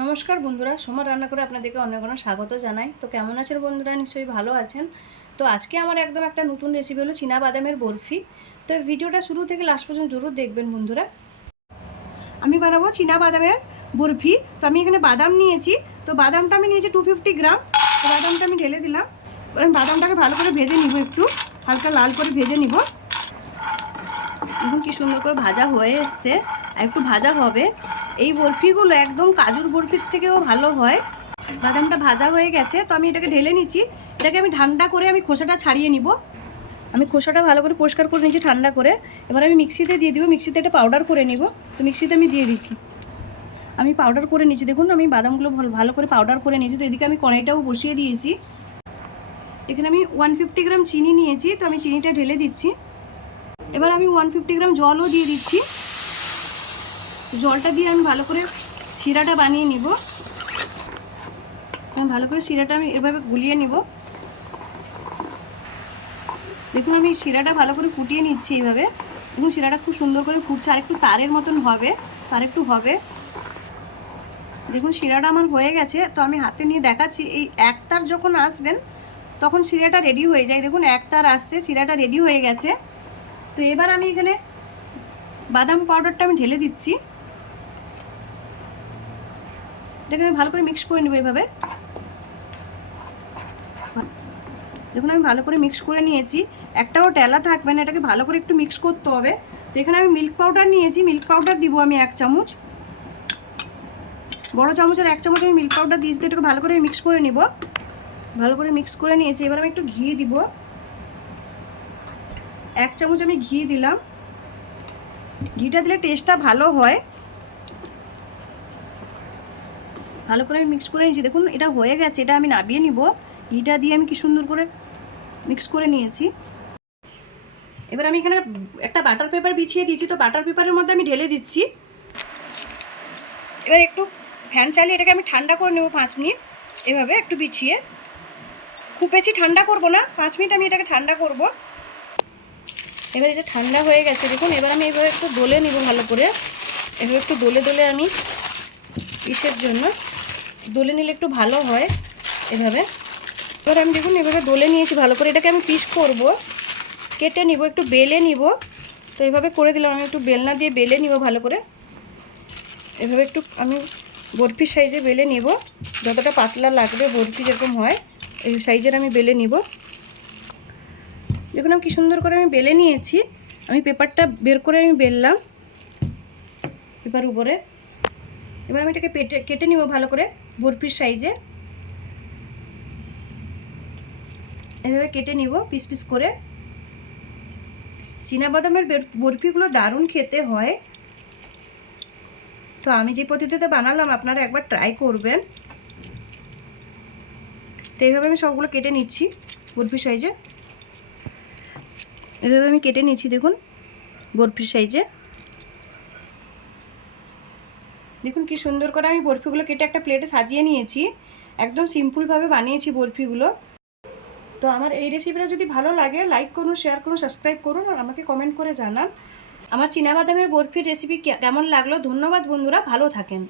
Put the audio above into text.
নমস্কার বন্ধুরা, সোমার রান্না করে আপনাদেরকে অনেক অনেক স্বাগত জানাই। তো কেমন আছেন বন্ধুরা? নিশ্চয়ই ভালো আছেন। তো আজকে আমার একদম একটা নতুন রেসিপি হলো চীনা বাদামের বরফি। তো ভিডিওটা শুরু থেকে লাস্ট পর্যন্ত জরুর দেখবেন বন্ধুরা। আমি বানাবো চীনা বাদামের বরফি। তো আমি এখানে বাদাম নিয়েছি। তো বাদামটা আমি নিয়েছি 250 গ্রাম। তো বাদামটা আমি ঢেলে দিলাম। এবার বাদামটাকে ভালো করে ভেজে নিব, একটু হালকা লাল করে ভেজে নিব। এখন কি সুন্দর করে ভাজা হয়ে এসছে, আর একটু ভাজা হবে। এই বরফিগুলো একদম কাজুর বরফির থেকেও ভালো হয়। বাদামটা ভাজা হয়ে গেছে, তো আমি এটাকে ঢেলে নিচ্ছি। এটাকে আমি ঠান্ডা করে আমি খোসাটা ছাড়িয়ে নিব। আমি খোসাটা ভালো করে পরিষ্কার করে নিচ্ছি ঠান্ডা করে। এবার আমি মিক্সিতে দিয়ে দিব, মিক্সিতে এটা পাউডার করে নিব। তো মিক্সিতে আমি দিয়ে দিচ্ছি। আমি পাউডার করে নিচ্ছি, দেখুন আমি বাদামগুলো ভালো করে পাউডার করে নিয়েছি। তো এদিকে আমি কড়াইটাও বসিয়ে দিয়েছি। এখানে আমি 150 গ্রাম চিনি নিয়েছি, তো আমি চিনিটা ঢেলে দিচ্ছি। এবার আমি 150 গ্রাম জলও দিয়ে দিচ্ছি। জলটা দিয়ে আমি ভালো করে শিরাটা বানিয়ে নিব। ভালো করে শিরাটা আমি এভাবে গুলিয়ে নিব। দেখুন আমি শিরাটা ভালো করে ফুটিয়ে নিচ্ছি এইভাবে। দেখুন শিরাটা খুব সুন্দর করে ফুটছে, আর একটু তারের মতন হবে, আর একটু হবে। দেখুন শিরাটা আমার হয়ে গেছে। তো আমি হাতে নিয়ে দেখাচ্ছি। এই এক তার যখন আসবেন তখন শিরাটা রেডি হয়ে যায়। দেখুন এক তার আসছে, শিরাটা রেডি হয়ে গেছে। তো এবার আমি এখানে বাদাম পাউডারটা আমি ঢেলে দিচ্ছি। এটাকে আমি ভালো করে মিক্স করে নেব এইভাবে। দেখুন আমি ভালো করে মিক্স করে নিয়েছি। একটাও ডেলা থাকবে না, এটাকে ভালো করে একটু মিক্স করতে হবে। তো এখানে আমি মিল্ক পাউডার নিয়েছি, মিল্ক পাউডার দিব আমি 1 চামচ। বড় চামচের 1 চামচ আমি মিল্ক পাউডার দিয়েছি। এটাকে ভালো করে মিক্স করে নিব। ভালো করে মিক্স করে নিয়েছি। এবার আমি একটু ঘি দিব, 1 চামচ আমি ঘি দিলাম। ঘিটা দিলে টেস্টটা ভালো হয়। ভালো করে আমি মিক্স করে নিয়েছি। দেখুন এটা হয়ে গেছে, এটা আমি নামিয়ে নিব। ঘিটা দিয়ে আমি কি সুন্দর করে মিক্স করে নিয়েছি। এবার আমি এখানে একটা বাটার পেপার বিছিয়ে দিয়েছি। তো বাটার পেপারের মধ্যে আমি ঢেলে দিচ্ছি। এবার একটু ফ্যান চালিয়ে এটাকে আমি ঠান্ডা করে নেব 5 মিনিট। এভাবে একটু বিছিয়ে, খুব বেশি ঠান্ডা করব না, 5 মিনিট আমি এটাকে ঠান্ডা করব। এবার এটা ঠান্ডা হয়ে গেছে দেখুন। এবার আমি এভাবে একটু দোলে নিব ভালো করে। এভাবে একটু দোলে দোলে আমি ইসের জন্য দোলে নিলে একটু ভালো হয় এভাবে। এবার আমি দেখুন এভাবে দোলে নিয়েছি ভালো করে। এটাকে আমি পিস করব, কেটে নিব, একটু বেলে নিব। তো এভাবে করে দিলাম। আমি একটু বেলনা দিয়ে বেলে নিব ভালো করে। এভাবে একটু আমি বরফি সাইজে বেলে নিব, যতটা পাতলা লাগবে বরফি যেরকম হয় এই সাইজের আমি বেলে নিব। দেখুন আমি কি সুন্দর করে আমি বেলে নিয়েছি। আমি পেপারটা বের করে আমি বেললাম পেপার উপরে। এবার আমি এটাকে কেটে নিব ভালো করে বরফির সাইজে। এভাবে কেটে নিব পিস পিস করে। চীনাবাদামের বরফিগুলো দারুণ খেতে হয়। তো আমি যে পদ্ধতিতে বানালাম আপনারা একবার ট্রাই করবেন। তো এইভাবে আমি সবগুলো কেটে নিচ্ছি বরফি সাইজে। এভাবে আমি কেটে নিচ্ছি দেখুন বরফি সাইজে। দেখুন কি সুন্দর করে আমি বরফিগুলো কেটে একটা প্লেটে সাজিয়ে নিয়েছি। একদম সিম্পলভাবে বানিয়েছি বরফিগুলো। তো আমার এই রেসিপিটা যদি ভালো লাগে লাইক করুন, শেয়ার করুন, সাবস্ক্রাইব করুন, আর আমাকে কমেন্ট করে জানান আমার চীনাবাদামের বরফির রেসিপি কেমন লাগলো। ধন্যবাদ বন্ধুরা, ভালো থাকেন।